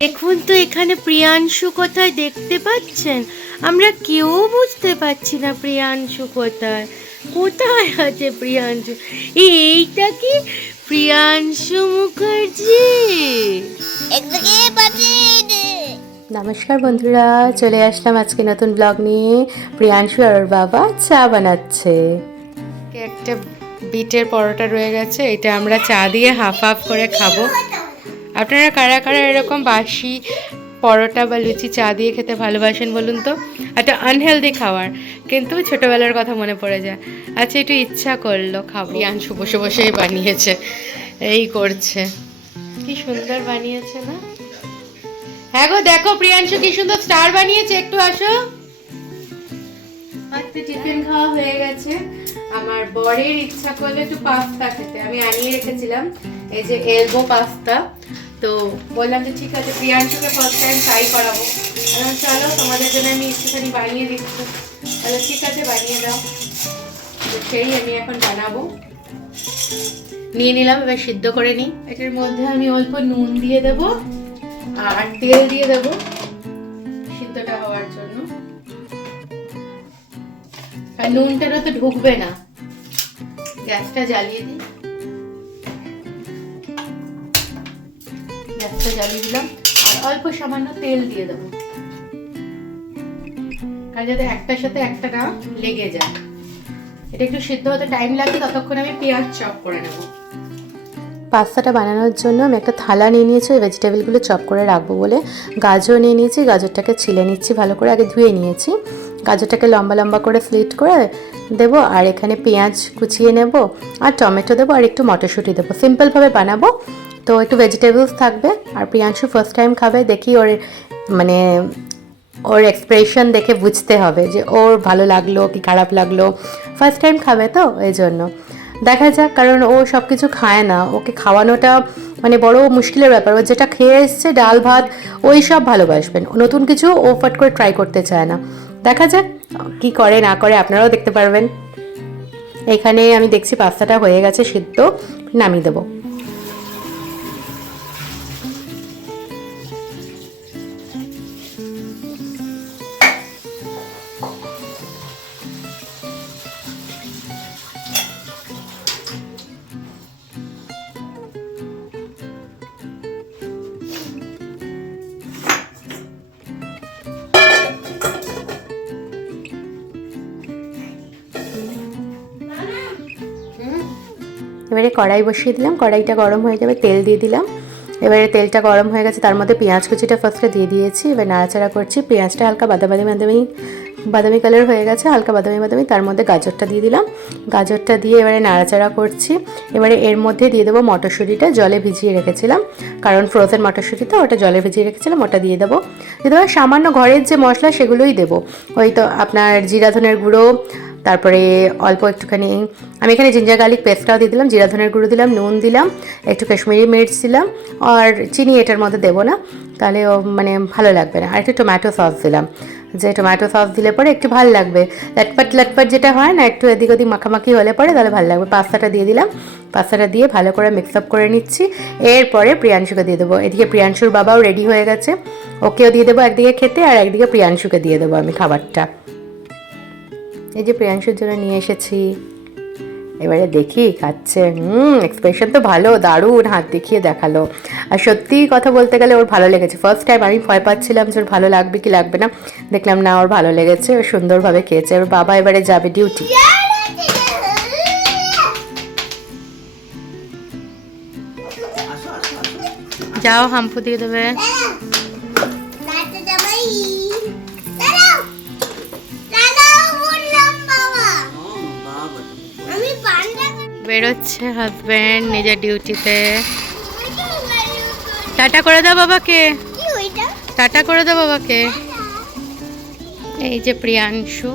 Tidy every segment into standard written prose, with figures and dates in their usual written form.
এখন তো এখানে প্রিয়াংশু কোথায় দেখতে পাচ্ছেন? আমরা কেউ বুঝতে পারছি না প্রিয়াংশু কোথায়। কোথায় আছে প্রিয়াংশু? এইটা কি প্রিয়াংশু মুখার্জি? নমস্কার বন্ধুরা, চলে আসলাম আজকে নতুন ব্লগ নিয়ে। প্রিয়াংশু আর ওর বাবা চা বানাচ্ছে। একটা বিটের পরোটা রয়ে গেছে, এটা আমরা চা দিয়ে হাফ হাফ করে খাবো। আপনারা কারা কারা এরকম বাসি পরোটা বা লুচি চা দিয়ে খেতে ভালোবাসেন বলুন তো? একটা আনহেলদি খাবার, কিন্তু ছোটবেলার কথা মনে পড়ে যায়। আচ্ছা, একটু ইচ্ছা করলো খাবো। প্রিয়াংশু বসে বসেই বানিয়েছে, এই করছে। কি সুন্দর বানিয়েছে না? হ্যাঁ গো, দেখো প্রিয়াংশু কি সুন্দর স্টার বানিয়েছে। একটু আসো। আজকে টিফিন খাওয়া হয়ে গেছে। আমার বরের ইচ্ছা করলে একটু পাস্তা খেতে, আমি আনিয়ে রেখেছিলাম এই যে এলবো পাস্তা। তো বললাম যে ঠিক আছে, প্রিয়াংশুকে ফার্স্ট টাইম ট্রাই করাবো। চলো তোমাদের জন্য আমি একটুখানি বানিয়ে দিচ্ছি। তাহলে ঠিক আছে, বানিয়ে দাও। তো সেই আমি এখন বানাবো। নিয়ে নিলাম, এবার সিদ্ধ করে নিই। এটার মধ্যে আমি অল্প নুন দিয়ে দেব আর তেল দিয়ে দেব সিদ্ধটা হওয়ার জন্য। আর নুনটা তো ঢুকবে না। গ্যাসটা জ্বালিয়ে দিই। গ্যাসটা জ্বালিয়ে দিলাম আর অল্প সামান্য তেল দিয়ে দেবো, আর যাতে একটার সাথে একটা না লেগে যায়। এটা একটু সিদ্ধ হতে টাইম লাগবে, ততক্ষণ আমি পেঁয়াজ চপ করে নেব। পাস্তাটা বানানোর জন্য আমি একটা থালা নিয়ে নিয়েছি, ওই ভেজিটেবলগুলো চপ করে রাখবো বলে। গাজর নিয়ে নিয়েছি, গাজরটাকে ছিলে নিচ্ছি ভালো করে, আগে ধুয়ে নিয়েছি। গাজরটাকে লম্বা লম্বা করে স্লিট করে দেবো, আর এখানে পেঁয়াজ কুচিয়ে নেব, আর টমেটো দেবো, আর একটু মটরশুঁটি দেবো। সিম্পলভাবে বানাবো, তো একটু ভেজিটেবলস থাকবে। আর প্রিয়াংশু ফার্স্ট টাইম খাবে, দেখি ওর মানে ওর এক্সপ্রেশন দেখে বুঝতে হবে যে ওর ভালো লাগলো কি খারাপ লাগলো। ফার্স্ট টাইম খাবে তো এই জন্য দেখা যাক, কারণ ও সব কিছু খায় না, ওকে খাওয়ানোটা মানে বড় মুশকিলের ব্যাপার। ও যেটা খেয়ে এসছে ডাল ভাত ওই সব ভালোবাসবেন, নতুন কিছু ও ফট করে ট্রাই করতে চায় না। দেখা যাক কি করে না করে, আপনারাও দেখতে পারবেন। এখানে আমি দেখছি পাস্তাটা হয়ে গেছে সিদ্ধ, নামিয়ে দেবো। এবারে কড়াই বসিয়ে দিলাম, কড়াইটা গরম হয়ে যাবে, তেল দিয়ে দিলাম। এবারে তেলটা গরম হয়ে গেছে, তার মধ্যে পেঁয়াজ কুচিটা ফার্স্টে দিয়ে দিয়েছি। এবার নাড়াচাড়া করছি, পেঁয়াজটা হালকা বাদামি কালার হয়ে গেছে, হালকা বাদামি। তার মধ্যে গাজরটা দিয়ে দিলাম, গাজরটা দিয়ে এবারে নাড়াচাড়া করছি। এবারে এর মধ্যে দিয়ে দেবো মটরশুঁটিটা, জলে ভিজিয়ে রেখেছিলাম, কারণ ফ্রোজেন মটরশুঁটি তো, ওটা জলে ভিজিয়ে রেখেছিলাম, ওটা দিয়ে দেবো। সামান্য ঘরের যে মশলা সেগুলোই দেবো, ওই তো আপনার জিরা ধনের গুঁড়ো, তারপরে অল্প একটুখানি আমি এখানে জিঞ্জার গার্লিক পেস্টটাও দিয়ে দিলাম, জিরা ধনের গুঁড়ো দিলাম, নুন দিলাম, একটু কাশ্মীরি মির্চ দিলাম, আর চিনি এটার মধ্যে দেবো না, তাহলে মানে ভালো লাগবে না। আর একটু টমেটো সস দিলাম, যে টমেটো সস দিলে পরে একটু ভালো লাগবে, লটপট যেটা হয় না, একটু এদিক ওদিক মাখামাখি হলে পরে তাহলে ভালো লাগবে। পাস্তাটা দিয়ে দিলাম, পাস্তাটা দিয়ে ভালো করে মিক্স আপ করে নিচ্ছি। এরপরে প্রিয়াংশুকে দিয়ে দেবো। এদিকে প্রিয়াংশুর বাবাও রেডি হয়ে গেছে, ওকেও দিয়ে দেবো একদিকে খেতে, আর একদিকে প্রিয়াংশুকে দিয়ে দেবো আমি খাবারটা। এই যে প্রিয়াংশুর জন্য নিয়ে এসেছি, এবারে দেখি খাচ্ছে। এক্সপ্রেশন তো ভালো, দারুণ হাত দেখিয়ে দেখালো। আর সত্যি কথা বলতে গেলে ওর ভালো লেগেছে। ফার্স্ট টাইম আমি ভয় পাচ্ছিলাম যে ওর ভালো লাগবে কি লাগবে না, দেখলাম না ওর ভালো লেগেছে, ও সুন্দরভাবে খেয়েছে। ওর বাবা এবারে যাবে ডিউটি। যাও, হাম্পু দিয়ে দেবে। বেরোচ্ছে হাজব্যান্ড নিজের ডিউটিতে। টাটা করে দাও বাবাকে, টাটা করে দাও বাবাকে। এই যে প্রিয়াংশু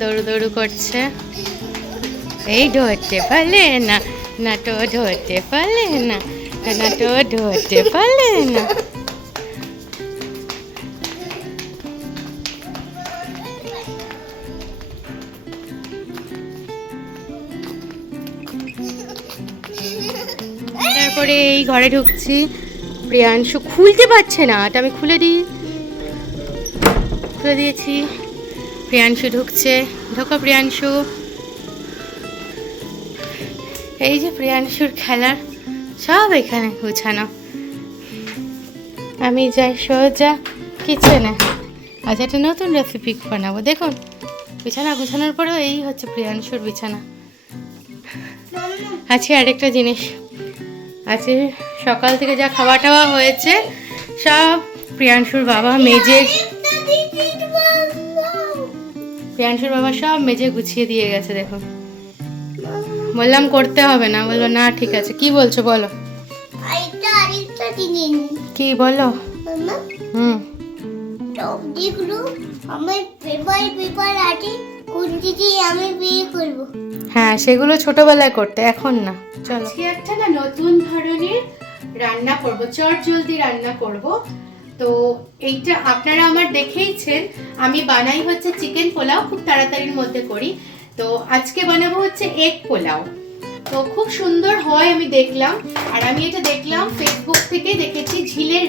দৌড়ু দৌড়ু করছে, এই ধরতে পারলে না, না তো ধরতে পারলে না, না তো ধরতে পারলে না। তারপরে এই ঘরে ঢুকছি, প্রিয়াংশু খুলতে পারছে না, এটা আমি খুলে দিয়েছি। প্রিয়াংশু ঢুকছে, ঢোকো প্রিয়াংশু। এই যে প্রিয়াংশুর খেলার সব এখানে গুছানো। আমি যাই সোজা কিচেনে। আচ্ছা, একটা নতুন রেসিপি বানাবো। দেখুন বিছানা গুছানোর পরেও এই হচ্ছে প্রিয়াংশুর বিছানা। আছে আরেকটা জিনিস আছে, সকাল থেকে যা খাওয়া টাওয়া হয়েছে সব প্রিয়াংশুর বাবা সব মেজে গুছিয়ে দিয়ে গেছে। দেখুন, বললাম করতে হবে না, বললো না ঠিক আছে। কি বলছো বলো? কি বলো? হ্যাঁ, সেগুলো ছোটবেলায় করতে, এখন না। চলো আজকে একটা না নতুন ধরনের রান্না করব, চটজলদি রান্না করব। তো এইটা আপনারা আমার দেখেইছেন, আমি বানাই হচ্ছে চিকেন পোলাও, খুব তাড়াতাড়ির মধ্যে করি। তো আজকে বানাবো হচ্ছে এগ পোলাও। তো খুব সুন্দর হয় আমি দেখলাম, আর আমি এটা দেখলাম ফেসবুক থেকে, দেখেছি ঝিলের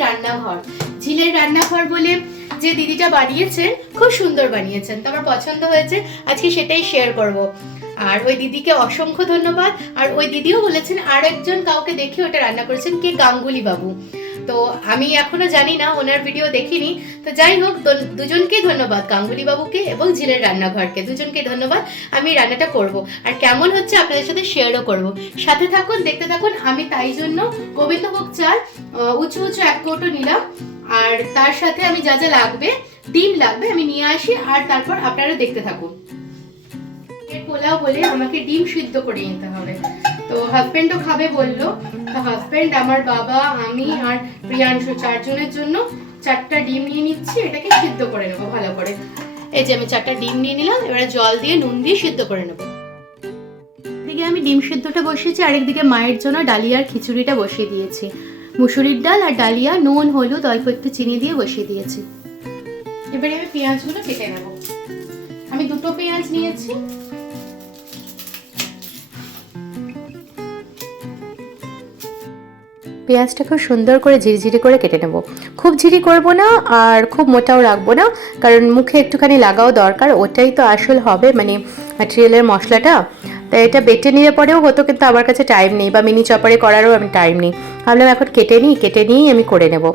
রান্নাঘর বলে যে দিদিটা বানিয়েছেন, খুব সুন্দর বানিয়েছেন, তো আমার পছন্দ হয়েছে, আজকে সেটাই শেয়ার করব। আর ওই দিদিকে অসংখ্য ধন্যবাদ। আর ওই দিদিও বলেছেন আর একজন কাউকে দেখে ওটা রান্না করেছেন, কে গাঙ্গুলি বাবু। তো আমি এখনো জানি না, ওনার ভিডিও দেখিনি। তো যাই হোক, দুজনকেই ধন্যবাদ, গাঙ্গুলি বাবুকে এবং ঝিলের রান্নাঘরকে, দুজনকে ধন্যবাদ। আমি রান্নাটা করব, আর কেমন হচ্ছে আপনাদের সাথে শেয়ারও করব। সাথে থাকুন, দেখতে থাকুন। আমি তাই জন্য গোবিন্দভোগ চাল উঁচু 1 কৌটো নিলাম, আর তার সাথে আমি যা যা লাগবে, ডিম লাগবে, আমি নিয়ে আসি, আর তারপর আপনারা দেখতে থাকুন। পোলাও বলে আমাকে ডিম সিদ্ধ করে নিতে হবে। তো হাজবেন্ডও খাবে বললো, তো হাজবেন্ড, আমার বাবা, আমি আর প্রিয়াংশু 4 জনের জন্য 4টা ডিম নিয়ে নিচ্ছি। এটাকে সিদ্ধ করে নেবো ভালো করে। এই যে আমি 4টা ডিম নিয়ে নিলাম, এবারে জল দিয়ে নুন দিয়ে সিদ্ধ করে নেবো। এদিকে আমি ডিম সিদ্ধটা বসিয়েছি, আরেকদিকে মায়ের জন্য ডালিয়ার খিচুড়িটা বসিয়ে দিয়েছি। মুসুরির ডাল আর ডালিয়া, নুন হলুদ অল্প একটু চিনি দিয়ে বসিয়ে দিয়েছি। এবারে আমি পেঁয়াজগুলো কেটে নেব। আমি 2টো পেঁয়াজ নিয়েছি। পেঁয়াজটা খুব সুন্দর করে ঝিরিঝিরি করে কেটে নেব। খুব ঝিরি করব না, আর খুব মোটাও রাখবো না, কারণ মুখে একটুখানি লাগাও দরকার, ওটাই তো আসল হবে, মানে ম্যাটেরিয়ালের মশলাটা। তাই এটা বেটে নিয়ে পরেও হতো, কিন্তু আমার কাছে টাইম নেই, বা মিনি চপারে করারও আমি টাইম নেই। ভাবলাম এখন কেটে নিয়েই আমি করে নেব।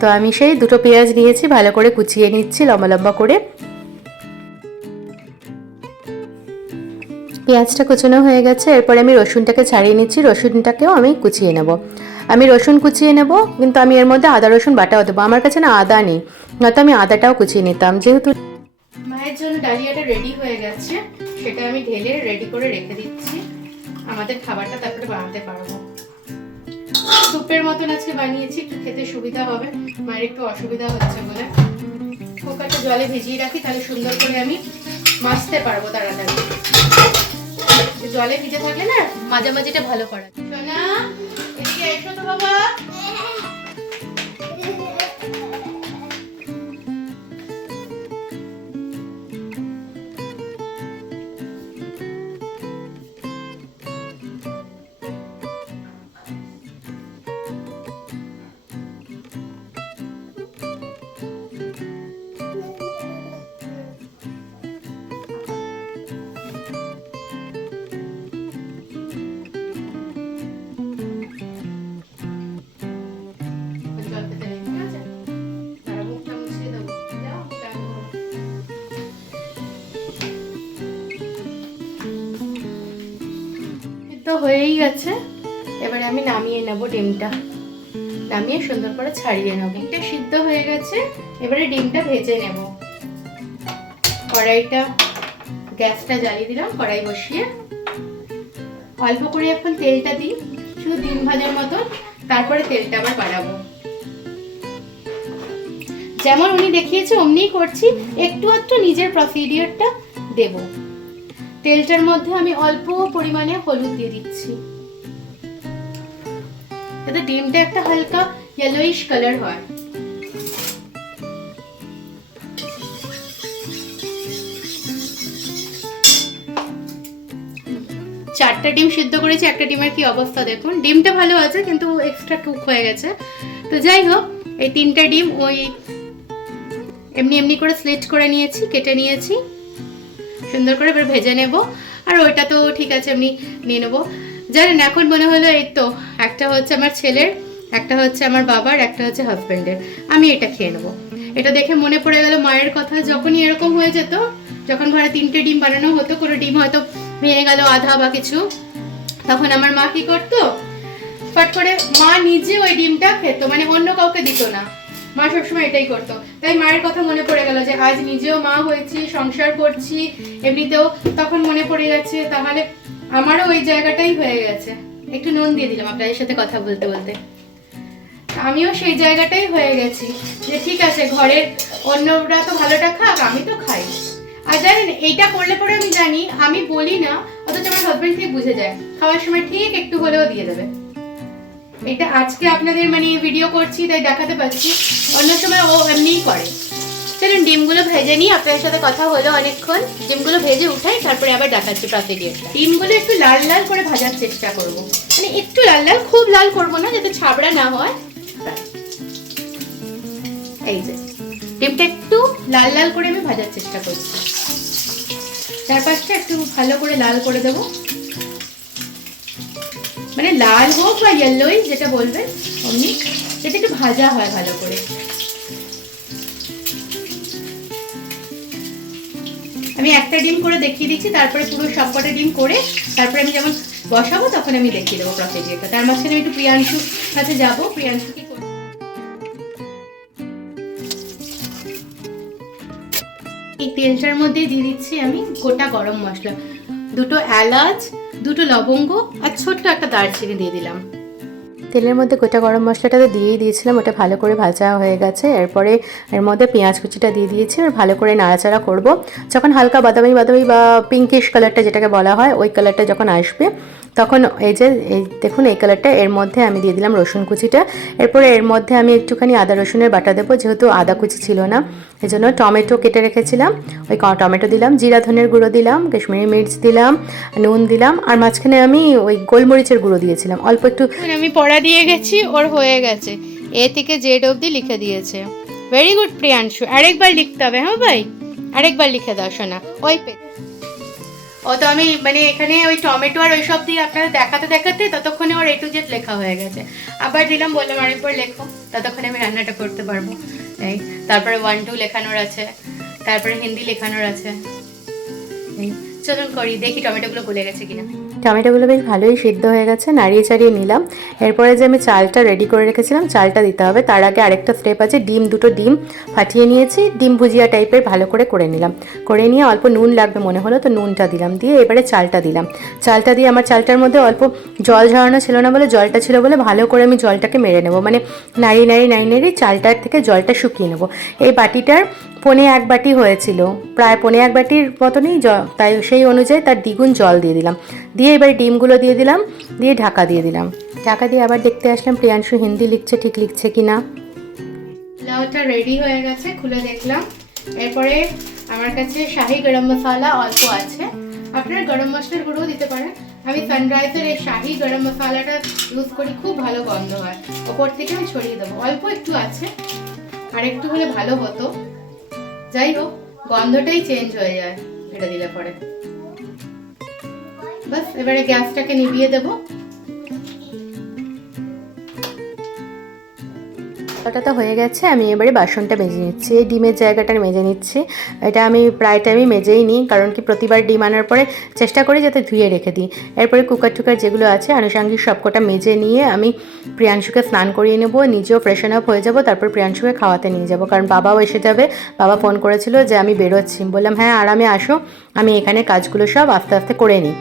তো আমি সেই 2টো পেঁয়াজ নিয়েছি, ভালো করে কুচিয়ে নিচ্ছি লম্বা লম্বা করে। পেঁয়াজটা কুচানো হয়ে গেছে, এরপরে আমি রসুনটাকে ছাড়িয়ে নিচ্ছি, রসুনটাকেও আমি কুচিয়ে নেব। আমি রসুন কুচিয়ে নেব, কিন্তু আমি এর মধ্যে আদা রসুন বাটাও দেবো। আমার কাছে না আদা নেই, নয়তো আমি আদাটাও কুচিয়ে নিতাম। যেহেতু মায়ের জন্য ডালিয়াটা রেডি হয়ে গেছে, সেটা আমি ঢেলে রেডি করে রেখে দিচ্ছি। আমাদের খাবারটা তারপরে বানাতে পারবো। স্যুপের মতন আজকে বানিয়েছি, একটু খেতে সুবিধা হবে, মায়ের একটু অসুবিধা হচ্ছে বলে। কুকারটা জলে ভিজিয়ে রাখি, তাহলে সুন্দর করে আমি মাছতে পারবো তাড়াতাড়ি। জলে ভিজে থাকলে না মাঝামাঝিটা ভালো করা। সোনা, এদিকে এসো তো বাবা। তো হয়েই গেছে, এবারে আমি নামিয়ে নেব ডিমটা, নামিয়ে সুন্দর করে ছাড়িয়ে নেব। ডিমটা সিদ্ধ হয়ে গেছে, এবারে ডিমটা ভেজে নেব। কড়াইটা, গ্যাসটা জ্বালিয়ে দিলাম, কড়াই বসিয়ে অল্প করে এখন তেলটা দিই, শুধু ডিম ভাজার মতন, তারপরে তেলটা আবার বাড়াবো। যেমন উনি দেখিয়েছে অমনিই করছি, একটু একটু নিজের প্রসিডিওরটা দেব। তেলটার মধ্যে আমি অল্প পরিমাণে হলুদ দিয়ে দিচ্ছি, যাতে ডিমটা একটা হালকা ইয়েলোইশ কালার হয়। চারটা ডিম সিদ্ধ করেছি, একটা ডিমের কি অবস্থা দেখুন। ডিমটা ভালো আছে, কিন্তু এক্সট্রা কুক হয়ে গেছে। তো যাই হোক, এই 3টে ডিম ওই এমনি এমনি করে স্লিট করে নিয়েছি, কেটে নিয়েছি সুন্দর করে, এবার ভেজে নেব। আর ওইটা তো ঠিক আছে, এমনি নিয়ে নেবো। জানেন এখন মনে হলো এই তো একটা হচ্ছে আমার ছেলের, একটা হচ্ছে আমার বাবার, একটা হচ্ছে হাজব্যান্ডের, আমি এটা খেয়ে নেবো। এটা দেখে মনে পড়ে গেল মায়ের কথা, যখনই এরকম হয়ে যেত, যখন ঘরে 3টে ডিম বানানো হতো, কোনো ডিম হয়তো ভেঙে গেল আধা বা কিছু, তখন আমার মা কি করতো, ফট করে মা নিজে ওই ডিমটা খেত, মানে অন্য কাউকে দিত না, মা সবসময় এটাই করতো। তাই মায়ের কথা মনে পড়ে গেল যে আজ নিজেও মা হয়েছি, সংসার করছি, এমনিতেও তখন মনে পড়ে যাচ্ছে, তাহলে আমারও ওই জায়গাটাই হয়ে গেছে। একটু নুন দিয়ে দিলাম আপনাদের সাথে কথা বলতে বলতে, আমিও সেই জায়গাটাই হয়ে গেছি যে ঠিক আছে ঘরের অন্যরা তো ভালোটা খাক, আমি তো খাই। আর জানেন এইটা করলে পরে আমি জানি, আমি বলি না অথচ আমার হাজবেন্ড ঠিক বুঝে যায়, খাওয়ার সময় ঠিক একটু হলেও দিয়ে দেবে। এটা আজকে আপনাদের মানে ভিডিও করছি তাই দেখাতে পাচ্ছি, অন্য সময় ও এমনিই করে। চলুন ডিমগুলো ভেজে নিই, আপনাদের সাথে কথা হলো অনেকক্ষণ, ডিমগুলো ভেজে উঠাই, তারপরে আবার দেখাচ্ছি প্রসিডিউরটা। ডিমগুলো একটু লাল লাল করে ভাজার চেষ্টা করব, মানে একটু লাল লাল, খুব লাল করব না যাতে ছাবড়া না হয়। এই যে ডিমটা একটু লাল লাল করে আমি ভাজার চেষ্টা করছি, চারপাশটা একটু ভালো করে লাল করে দেবো, মানে লাল হোক বা ইয়েলোই যেটা বলবেন অমনি, যেটা একটু ভাজা হয় ভালো করে। আমি একটা ডিম করে দেখিয়ে দিচ্ছি, তারপরে পুরো সবকটা ডিম করে তারপরে আমি যেমন বসাবো তখন আমি দেখিয়ে দেবো প্রসিডিউরটা। তার মাঝখানে আমি একটু প্রিয়াংশুর কাছে যাবো, প্রিয়াংশু কি করবে। এই তেলটার মধ্যে দিয়ে দিচ্ছি আমি গোটা গরম মশলা, 2টো এলাচ, 2টো লবঙ্গ আর ছোট্ট একটা দারচিনি দিয়ে দিলাম। তেলের মধ্যে গোটা গরম মশলাটা তো দিয়েই দিয়েছিলাম, ওটা ভালো করে ভাজা হয়ে গেছে। এরপরে এর মধ্যে পেঁয়াজ কুচিটা দিয়ে দিয়েছি, আর ভালো করে নাড়াচাড়া করব। যখন হালকা বাদামি বাদামি বা পিঙ্কিশ কালারটা যেটাকে বলা হয়, ওই কালারটা যখন আসবে তখন এই দেখুন এই কালারটা, এর মধ্যে আমি দিয়ে দিলাম রসুন কুচিটা। এরপরে এর মধ্যে আমি একটুখানি আদা রসুনের বাটা দেবো, যেহেতু আদা কুচি ছিল না এই জন্য টমেটো কেটে রেখেছিলাম, ওই টমেটো দিলাম, জিরা ধনের গুঁড়ো দিলাম, কাশ্মীরি মির্চ দিলাম, নুন দিলাম, আর মাঝখানে আমি ওই গোলমরিচের গুঁড়ো দিয়েছিলাম অল্প একটু। আমি পড়া দিয়ে গেছি, ওর হয়ে গেছে, এ থেকে জেড অবধি লিখে দিয়েছে। ভেরি গুড প্রিয়াংশু, আরেকবার লিখতে হবে। হ্যাঁ ভাই, আরেকবার লিখে দাও শোনা। ওই ও তো আমি মানে এখানে ওই টমেটো আর ওই সব দিয়ে আপনারা দেখাতে দেখাতে ততক্ষণে ওর A to Z লেখা হয়ে গেছে। আবার দিলাম, বললাম আরেকবার লেখো, ততক্ষণে আমি রান্নাটা করতে পারবো। এই তারপরে 1 2 লেখানোর আছে, তারপরে হিন্দি লেখানোর আছে। এই চলুন করি, দেখি টমেটোগুলো গলে গেছে কিনা। টমেটোগুলো বেশ ভালোই সিদ্ধ হয়ে গেছে, নাড়িয়ে চাড়িয়ে নিলাম। এরপরে যে আমি চালটা রেডি করে রেখেছিলাম, চালটা দিতে হবে। তার আগে আরেকটা স্টেপ আছে, 2টো ডিম ফাটিয়ে নিয়েছি, ডিম ভুজিয়া টাইপের ভালো করে নিলাম। করে নিয়ে অল্প নুন লাগবে মনে হলো তো নুনটা দিলাম, দিয়ে এবারে চালটা দিলাম। চালটা দিয়ে আমার চালটার মধ্যে অল্প জল ঝরানো ছিল না বলে, জলটা ছিল বলে ভালো করে আমি জলটাকে মেরে নেবো, মানে নাড়িয়ে চালটার থেকে জলটা শুকিয়ে নেবো। এই বাটিটার 1.25 বাটি হয়েছিল, প্রায় 1.25 বাটির মতনই তাই সেই অনুযায়ী তার দ্বিগুণ জল দিয়ে দিলাম। দিয়ে এবার ডিমগুলো দিয়ে দিলাম, দিয়ে ঢাকা দিয়ে দিলাম। ঢাকা দিয়ে আবার দেখতে আসলাম প্রিয়াংশু হিন্দি লিখছে, ঠিক লিখছে কিনা। পোলাওটা রেডি হয়ে গেছে, খুলে দেখলাম। এরপরে আমার কাছে শাহি গরম মশলা অল্প আছে, আপনারা গরম মশলার গুঁড়ো দিতে পারেন। আমি সানরাইজের এই শাহি গরম মশলাটা ইউজ করি, খুব ভালো গন্ধ হয়। ওপর থেকে আমি ছড়িয়ে দেবো, অল্প একটু আছে, আর একটু হলে ভালো হতো। যাই হোক, গন্ধটাই চেঞ্জ হয়ে যায় এটা দিলে পরে। বাস এবারে গ্যাসটাকে নিভিয়ে দেবো। ওটা তো হয়ে গেছে, আমি এবারে বাসনটা মেজে নিচ্ছি। এই ডিমের জায়গাটা মেজে নিচ্ছি, এটা আমি প্রায় টাইমই মেজেই নিই, কারণ কি প্রতিবার ডিম আনার পরে চেষ্টা করি যাতে ধুয়ে রেখে দিই। এরপরে কুকার টুকার যেগুলো আছে আনুষঙ্গিক সবকটা মেজে নিয়ে আমি প্রিয়াংশুকে স্নান করিয়ে নেবো, নিজেও ফ্রেশন আপ হয়ে যাবো, তারপর প্রিয়াংশুকে খাওয়াতে নিয়ে যাবো, কারণ বাবাও এসে যাবে। বাবা ফোন করেছিল যে আমি বেরোচ্ছি, বললাম হ্যাঁ আরামে আসো, আমি এখানে কাজগুলো সব আস্তে আস্তে করে নিই,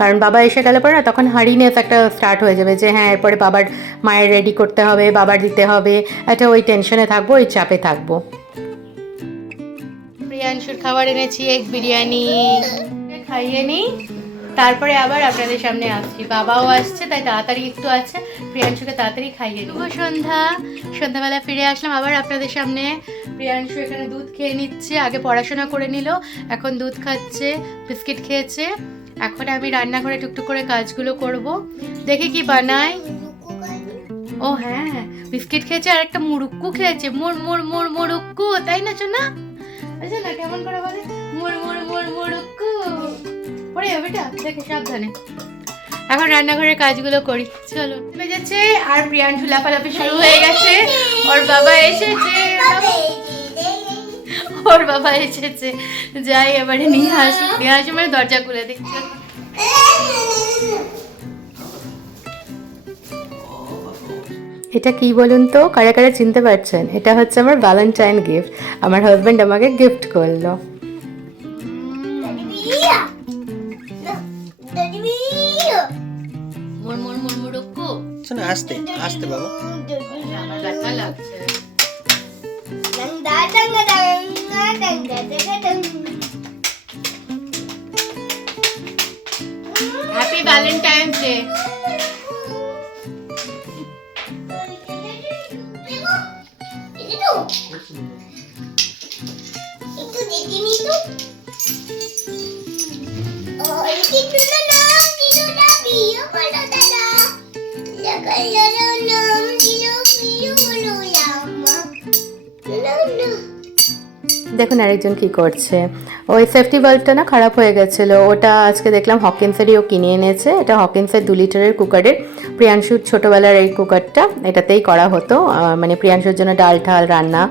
কারণ বাবা এসে গেলে পরে না তখন হারিনেস একটা স্টার্ট হয়ে যাবে যে হ্যাঁ এরপরে বাবার মায়ের রেডি করতে হবে, বাবার দিতে হবে, একটা ওই টেনশনে থাকবো, ওই চাপে থাকবো। প্রিয়াংশুর খাবার এনেছি, এগ বিরিয়ানি, খাইয়ে নিই, তারপরে আবার আপনাদের সামনে আসছি। বাবাও আসছে তাই তাড়াতাড়ি একটু আছে, প্রিয়াংশুকে তাড়াতাড়ি খাইয়ে দেবো। সন্ধ্যাবেলা ফিরে আসলাম আবার আপনাদের সামনে। প্রিয়াংশু এখানে দুধ খেয়ে নিচ্ছে, আগে পড়াশোনা করে নিল, এখন দুধ খাচ্ছে, বিস্কিট খেয়েছে। এখন আমি রান্নাঘরে টুকটুক করে কাজগুলো করব, দেখি কি বানাই। ও হ্যাঁ, বিস্কিট খেয়েছে আর একটা মুড়ুক্কু খেয়েছে, মুড়ুক্কু, তাই না সোনা? আচ্ছা না, কেমন করে বলে মুড়ুক্কু? পরে বেটা দেখে সাবধানে। এখন রান্নাঘরের কাজগুলো করি, চলো। বেজেছে আর প্রিয়াংশু লাফালাফি শুরু হয়ে গেছে। ওর বাবা এসেছে, যাই এবারে নিয়ে আসি মানে দরজা খুলে দিচ্ছে। এটা কি বলুন তো, কারা কারা চিনতে পারছেন? এটা হচ্ছে আমার ভ্যালেন্টাইন গিফট, আমার হাজব্যান্ড আমাকে গিফট করলো। আস্তে আস্তে বাবা, আমার ব্যথা লাগছে। Happy Valentine's day. দেখুন আরেকজন কি করছে, ওই সেফটি বাল্বটা না খারাপ হয়ে গেছিলো, ওটা আজকে দেখলাম হকিন্সেরই ও কিনে এনেছে। এটা হকিন্সের 2 লিটারের কুকারের, প্রিয়াংশুর ছোটোবেলার এই কুকারটা, এটাতেই করা হতো, মানে প্রিয়াংশুর জন্য ডাল ঠাল রান্না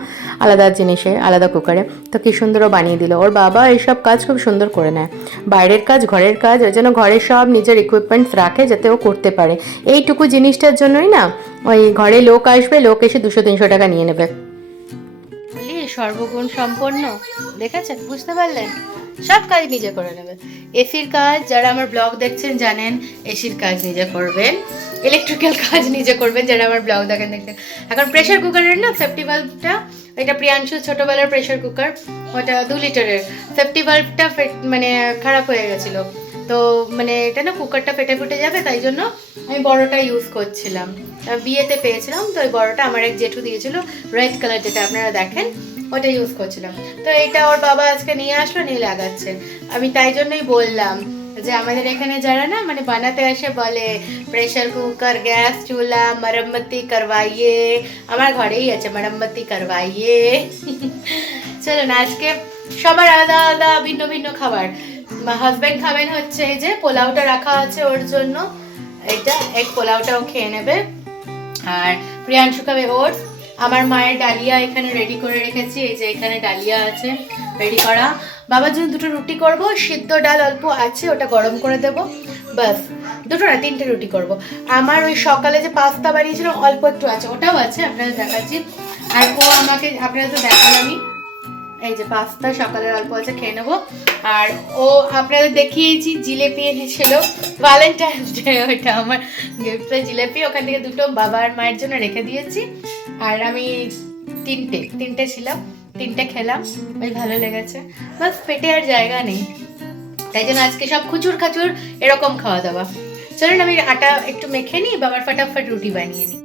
আলাদা জিনিসে আলাদা কুকারে। তো কী সুন্দরও বানিয়ে দিল। ওর বাবা এইসব কাজ খুব সুন্দর করে নেয়, বাইরের কাজ ঘরের কাজ, ওই জন্য ঘরের সব নিজের ইকুইপমেন্টস রাখে যাতে ও করতে পারে। এইটুকু জিনিসটার জন্যই না ওই ঘরে লোক আসবে, লোক এসে 200-300 টাকা নিয়ে নেবে। সর্বগুণ সম্পন্ন, দেখেছেন, বুঝতে পারলেন? সব কাজ নিজে করে নেবে। এসির কাজ, যারা আমার ব্লগ দেখছেন জানেন এসির কাজ নিজে করবেন, ইলেকট্রিক্যাল কাজ নিজে করবেন যারা আমার ব্লগ দেখেন। এখন প্রেশার কুকারের না সেফটি বাল্বটা, এটা প্রিয়াংশু ছোটোবেলার প্রেশার কুকার, ওটা 2 লিটারের, সেফটি বাল্বটা মানে খারাপ হয়ে গেছিলো। তো মানে এটা না কুকারটা ফেটে ফুটে যাবে, তাই জন্য আমি বড়টা ইউজ করছিলাম। বিয়েতে পেয়েছিলাম, তো ওই বড়টা আমার এক জেঠু দিয়েছিল, রেড কালার যেটা আপনারা দেখেন, ওটা ইউজ করছিলাম। তো এটা ওর বাবা আজকে নিয়ে আসলো, নিয়ে লাগাচ্ছে। আমি তাই জন্যই বললাম যে আমাদের এখানে যারা না মানে বানাতে আসে বলে প্রেশার কুকার, গ্যাস চুলা মারাম্মতি করवाइए, আমার ঘরেই আছে মারাম্মতি করवाइए। চলুন, আজকে সবার আলাদা আলাদা ভিন্ন ভিন্ন খাবার। হাজব্যান্ড খাবেন হচ্ছে এই যে পোলাওটা রাখা আছে ওর জন্য, এটা এক পোলাওটাও খেয়ে নেবে। আর প্রিয়াংশু খাবে ওটস। আমার মায়ের ডালিয়া এখানে রেডি করে রেখেছি, এই যে এখানে ডালিয়া আছে রেডি করা। বাবার জন্য 2টো রুটি করব, সিদ্ধ ডাল অল্প আছে ওটা গরম করে দেব, বাস। 2টো না 3টে রুটি করব। আমার ওই সকালে যে পাস্তা বানিয়েছিলাম অল্প একটু আছে, ওটাও আছে, আপনাদের দেখাচ্ছি। আর ও আমাকে, আপনারা তো দেখালামই, এই যে পাস্তা সকালের অল্প আছে, খেয়ে নেবো। আর ও আপনাদের দেখিয়েছি জিলেপি এনেছিল ভ্যালেন্টাইন্স ডে, ওইটা আমার গিফট জিলেপি, ওখান থেকে 2টো বাবার মায়ের জন্য রেখে দিয়েছি। আর আমি 3টে ছিলাম, 3টে খেলাম, বেশ ভালো লেগেছে। বাস পেটে আর জায়গা নেই, তাই জন্য আজকে সব খুচুর খাচুর এরকম খাওয়া দাওয়া। চলুন আমি আটা একটু মেখে নিই, বাবার ফটাফট রুটি বানিয়ে নিই।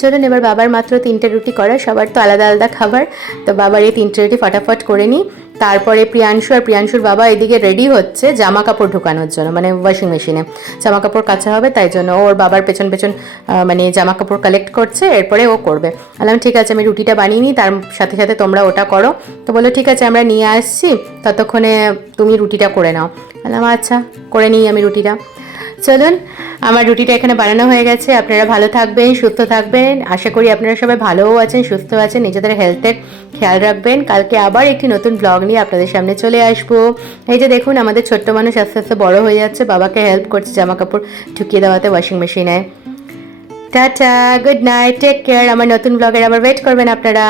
চলুন এবার বাবার মাত্র 3টে রুটি করা, সবার তো আলাদা আলাদা খাবার, তো বাবার এই 3টে রুটি ফটাফট করে নিই। তারপরে প্রিয়াংশু আর প্রিয়াংশুর বাবা এদিকে রেডি হচ্ছে জামা কাপড় ঢোকানোর জন্য, মানে ওয়াশিং মেশিনে জামা কাপড় কাচা হবে, তাই জন্য ওর বাবার পেছন পেছন মানে জামা কাপড় কালেক্ট করছে, এরপরে ও করবে। বললাম ঠিক আছে আমি রুটিটা বানিয়ে নিই, তার সাথে সাথে তোমরা ওটা করো। তো বললো ঠিক আছে আমরা নিয়ে আসছি, ততক্ষণে তুমি রুটিটা করে নাও। বললাম আচ্ছা, করে নিই আমি রুটিটা। চলুন আমার রুটিটা এখানে বানানো হয়ে গেছে। আপনারা ভালো থাকবেন, সুস্থ থাকবেন, আশা করি আপনারা সবাই ভালোও আছেন, সুস্থ আছেন, নিজেদের হেলথের খেয়াল রাখবেন। কালকে আবার একটি নতুন ব্লগ নিয়ে আপনাদের সামনে চলে আসবো। এই যে দেখুন আমাদের ছোট্ট মানুষ আস্তে আস্তে বড় হয়ে যাচ্ছে, বাবাকে হেল্প করছে জামা কাপড় ঢুকিয়ে দেওয়াতে ওয়াশিং মেশিনে। Tata, good night, take care. আমার নতুন ব্লগের আবার ওয়েট করবেন আপনারা।